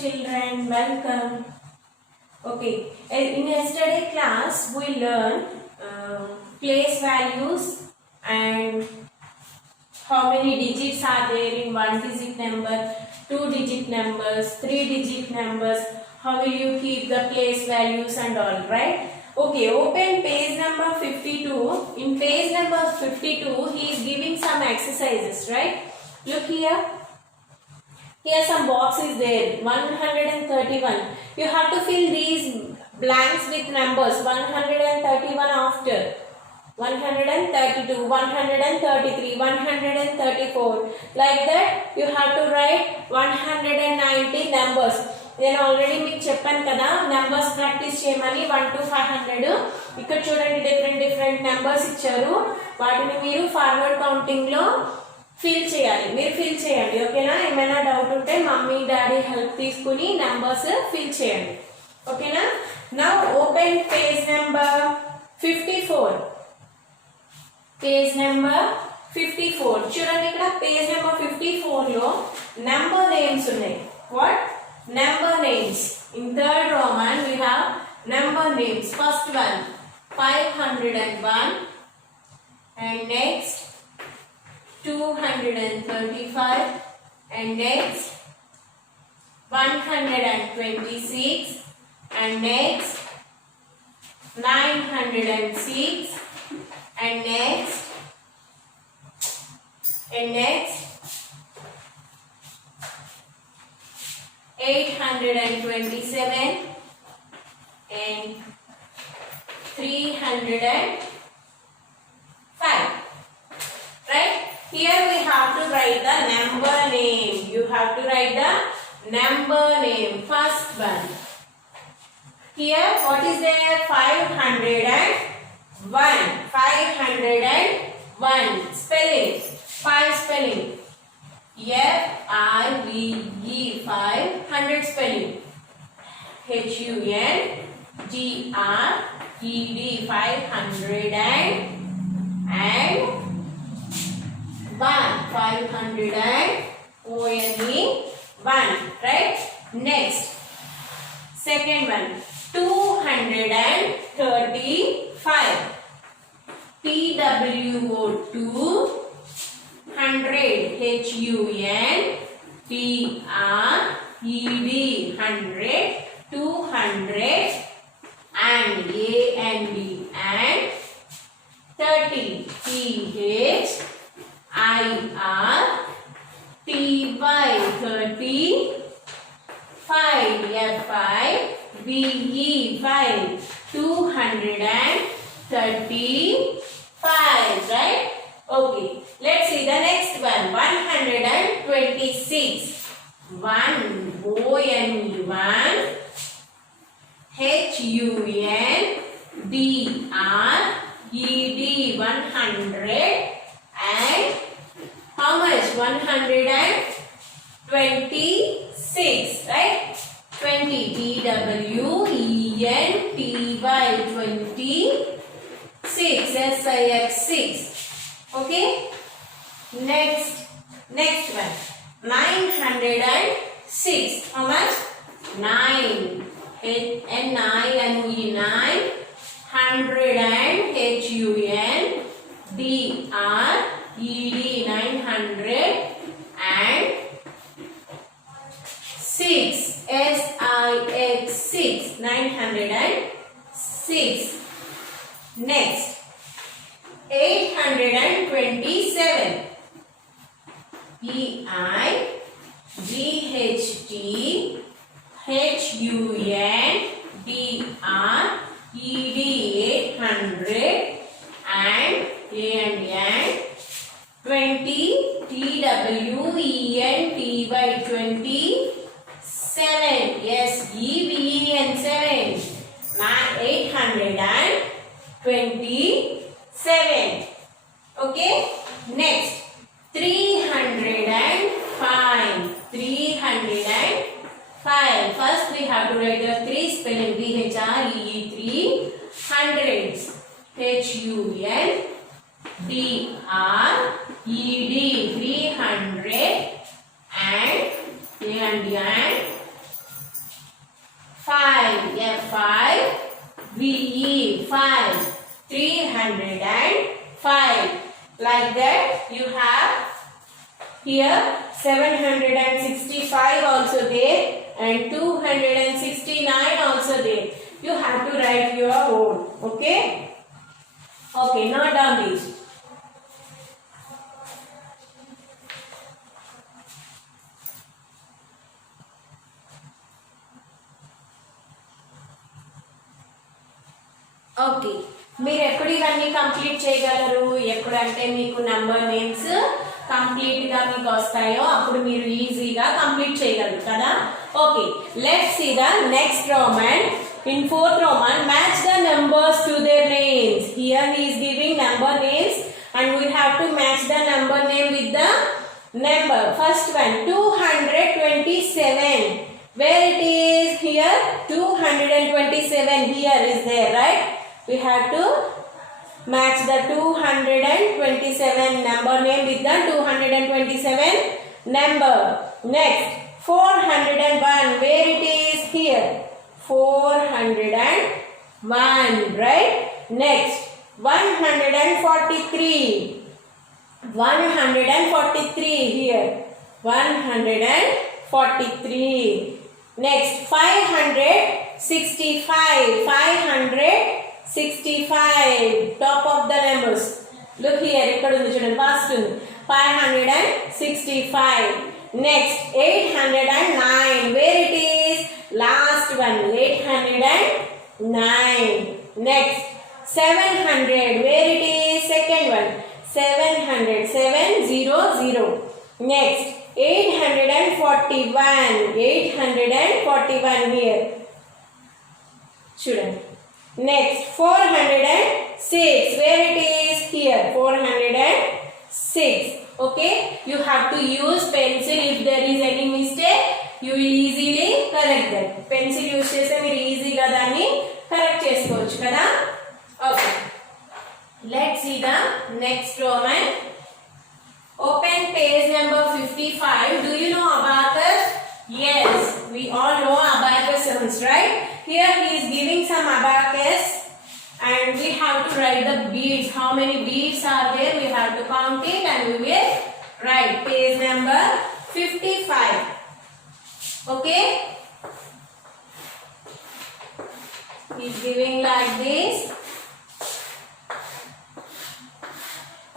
children, welcome. Okay, in yesterday class we learned place values and how many digits are there in one digit number, two digit numbers, three digit numbers, how will you keep the place values and all, right? Okay, open page number 52. In page number 52, he is giving some exercises, right? Look here. Here some boxes there, 131. You have to fill these blanks with numbers. 131 after, 132, 133, 134. Like that, you have to write 190 numbers. Then already మీకు చెప్పాను కదా numbers practice చేయమని 1 to 500. ఇక్కడ చూడండి different numbers ఇచ్చారు. వాటిని మీరు forward counting లో ఫిల్ చేయాలి. మీరు ఫిల్ చేయండి, ఓకేనా? ఏమైనా డౌట్ ఉంటే మమ్మీ డాడీ హెల్ప్ తీసుకుని నంబర్స్ ఫిల్ చేయండి, ఓకేనా? Now open page number 54. Page number 54 చూడండి. ఇక్కడ పేజ్ నెంబర్ 54 లో నంబర్ నేమ్స్ ఉన్నాయి. What? Number names. In third Roman we have number names. First one 501 and next 235 and next 126 and next 906 and next 827 and 305. Right? Here we have to write the number name. You have to write the number name. First one. Here what is there? 501. 501. Spelling. 5 spelling. F-I-V-E 5. 100 spelling. H-U-N-D-R-E-D 500 and 1. 500 and O-N-E 1. Right? Next. Second one. 235. T-W-O-2 100. H-U-N-D-R-E-D 100. 200 and A-N-D and 30. T-H-I-R-T-Y 30. 5. F-I-V-E 5. 235. Right? Okay. Let's see the next one. 126. 1 O-N-E-1 H-U-N-D-R-E-D 100 and how much? 126, right? 20. T-W-E-N-T-Y 26. S-I-X 6. Okay? Next one. 906. How much? 9. N-I-N-E-9. 100 and H-U-N-D-R-E-D 900 and 6. S-I-X 6. 906. Next. 827. P-I-G-H-T-H-U-N-D-R-E-D 800 and A-N-D-N 20. T-W-E-N-T-Y 27. S-E-V-E-N 7. 827. Okay? Next. 305. 305. First we have to write the 3 spelling. D-H-R-E-E 3. Hundreds. H-U-N-D-R-E-D 300 and F-I-V-E, 5. 305. Like that you have here 765 also there and 269 also there. You have to write your own. Okay? Okay, note down these. Okay, మీరు ఎప్పుడు ఇవన్నీ complete చేయగలరు ఎప్పుడంటే మీకు number names complete గా మీకు వస్తాయో అప్పుడు మీరు ఈజీగా కంప్లీట్ చేయగలరు కదా. Okay, let's see the next Roman. In fourth Roman, match the numbers to their names. Here he is giving number names and we have to match the number name with the number. First one, 227. Where it is? Here 227 here is there, right? We have to match the 227 number name with the 227 number. Next, 401. Where it is? Here 401, right? Next, 143. 143 here. 143. Next, 565. 565. Top of the numbers. Look here. Ikkada undi chudandi. Fast undi. 565. Next, 809. Where it is? Last one, 809. Next, 700. Where it is? Second one, 700. 700. Next, 841. 841 here. Children. Next, 406. Where it is? Here. 406. Okay, you have to use pencil. If there is any mistake, you will easily correct that. Pencil use చేస్తే మీరు ఈజీగా దాన్ని correct చేసుకోవచ్చు కదా. Okay, let's see the next Roman. Open page number 55. Do you know abacus? Yes, we all know abacus sounds, right? Here he is giving some abacus and we have to write the beads. How many beads are there? We have to count it and we will write. Page number 55. Okay, he is giving like this.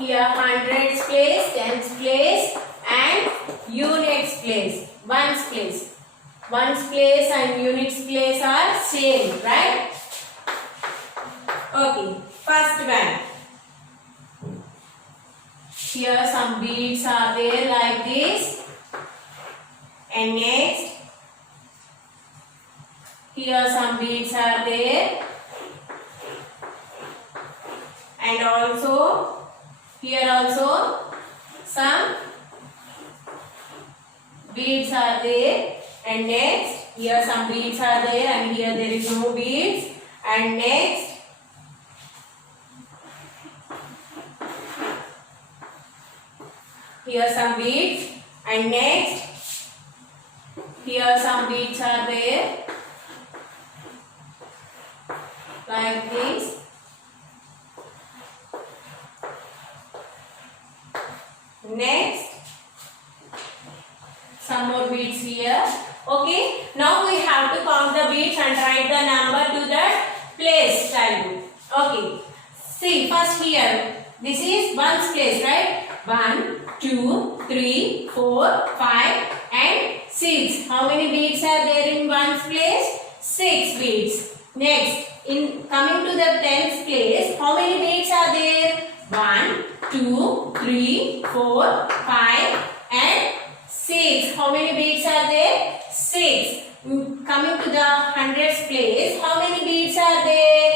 Here hundreds place, tens place and units place, ones place. Ones place and units place are same, right? Okay, first one. Here some beads are there like this. And next, here some beads are there. And also, here also some beads are there. And next, here some beads are there and here there is no beads. And next, here some beads. And next, here some beads are there like this. Next, some more beads here. Okay, now we have to count the beads and write the number to that place value. Okay, see first here, this is ones place, right? 1, 2, 3, 4, 5 and 6. How many beads are there in ones place? 6 beads. Next, in coming to the tens place, how many beads are there? 1, 2, 3, 4, 5 and 6. How many beads are there? 6. Coming to the hundreds place, how many beads are there?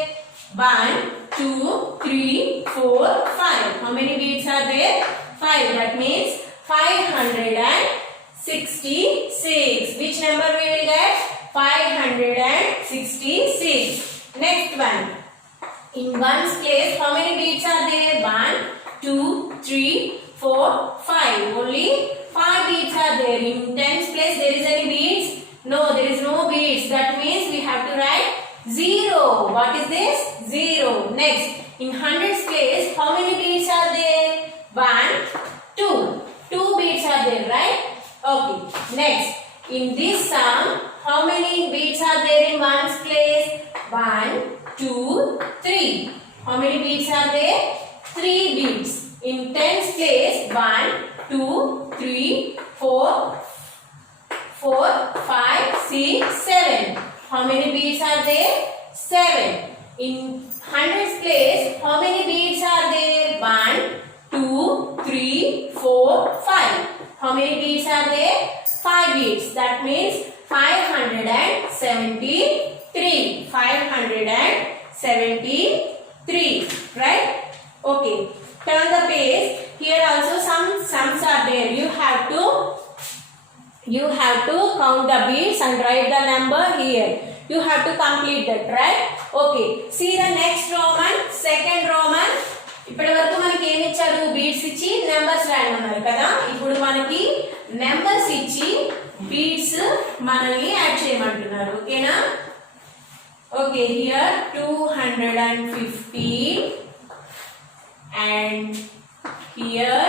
1, 2, 3, 4, 5. How many beads are there? 5. That means 566. Which number we will get? 566. Next one. In ones place, how many beads are there? 1, 2, 3, 4, 5. Only 5 beads are there. In tens place, there is any beads? No, there is no beads. That means we have to write What is this? 0. Next, in hundreds place, how many beads are there? 1, 2. 2 beads are there, right? Okay. Next, in this sum, how many beads are there in ones place? 1, 2, 3. How many beads are there? 3 beads. In tens place, 1, 2, 3, 4, 5, 6, 7. How many beads are there? 7. In hundreds place, how many beads are there? 1, 2, 3, 4, 5. How many beads are there? 5 beads. That means 573. 573. Right? Okay. Turn the page. Here also some sums are there. You have to count the beads and write the number here. You have to complete that, right? Okay. See the next Roman, second Roman. ఇప్పటి వరకు మనకి ఏమి ఇచ్చారు? Beads ఇచ్చి numbers రాయమన్నారు కదా. ఇప్పుడు మనకి numbers ఇచ్చి బీడ్స్ మనల్ని యాడ్ చేయమంటున్నారు. ఓకేనా? Okay, here 215 and here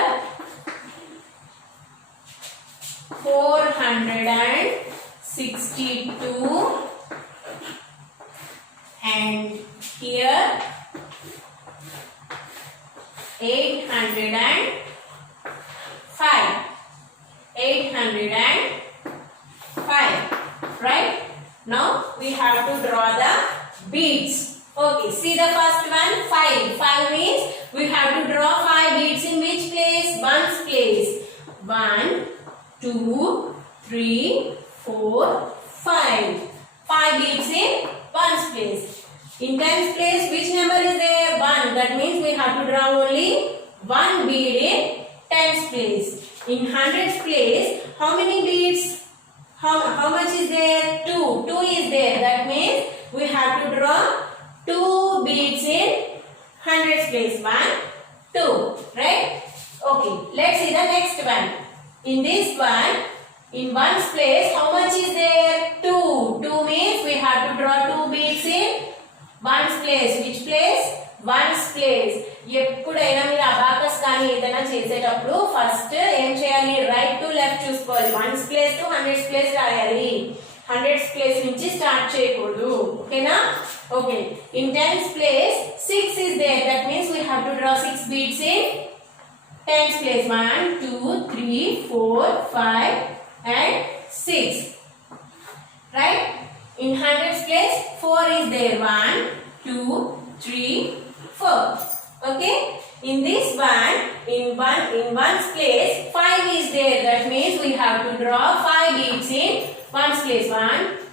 462 and here 805. Right? Now we have to draw the beads. Okay, see the first one, 5. 5 means we have to draw 5 beads in which place? Ones place. 1, 2, 3, 4, 5. 5 beads in ones place. In tens place, which number is there? 1. That means we have to draw only 1 bead in tens place. In hundreds place, how many beads? How much is there? 2. 2 is there. That means we have to draw 2 beads in hundreds place. 1, 2. Right? Okay. Let's see the next one. In this one, in ones place, how much is there? 2. 2 means we have to draw 2 beads in ones place. Which place? Ones place. ఎప్పుడైనా మీరు abacus కానీ ఏదైనా చేసేటప్పుడు first ఏం చేయాలి? Right to left చూసుకోవాలి. Ones place to hundreds place రాయాలి. Hundreds place నుంచి స్టార్ట్ చేయకూడదు. ఓకేనా? Okay. In tens place 6 is there. That means we have to draw 6 beads in tens place. 1, 2, 3, 4, 5 and 6. Right? In hundreds place 4 is there. 1, 2, 3, 4. Okay? In this one, in ones place 5 is there. That means we have to draw 5 beads in ones place. 1,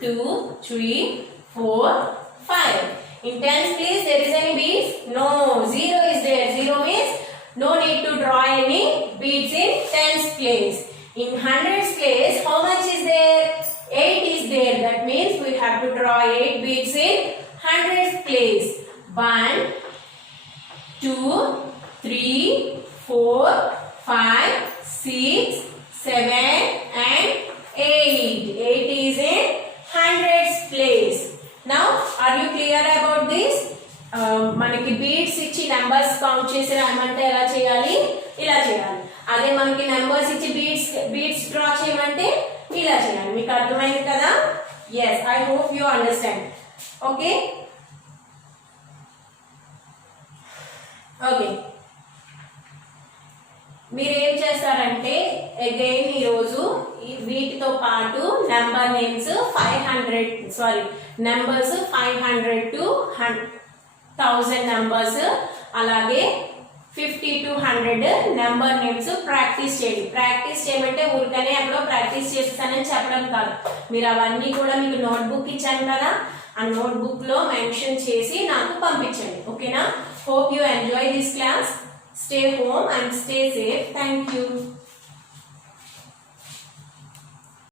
2, 3, 4, 5. In tens place there is any beads? No. 0 is there. 0 means no need to draw any beads in tens place. In hundreds place, how much is there? 8 is there. That means we have to draw 8 beads in hundreds place. 1, 2, 3, 4, 5, 6, 7 and 8. 8 is in hundreds place. Now, are you clear about this? మనకి beads ఇచ్చి numbers count చేసి రాయమంటే ఎలా చేయాలి? ఇలా చేయాలి. అదే మనకి numbers ఇచ్చి బీడ్స్ డ్రా చేయమంటే ఇలా చేయాలి. మీకు అర్థమైంది కదా? yes, I hope you understand. okay? Okay, మీరు ఏం చేస్తారంటే అగైన్ ఈరోజు వీటితో పాటు నెంబర్ నేమ్స్ 500 to 1000 నెంబర్స్, అలాగే 50 to 100 నెంబర్ నేమ్స్ ప్రాక్టీస్ చేయండి. ప్రాక్టీస్ చేయమంటే ఊరికనే అక్కడ ప్రాక్టీస్ చేస్తానని చెప్పడం కాదు. మీరు అవన్నీ కూడా మీకు నోట్బుక్ ఇచ్చాను కదా, ఆ నోట్బుక్ లో మెన్షన్ చేసి నాకు పంపించండి. ఓకేనా? Hope you enjoy this class. Stay home and stay safe. Thank you.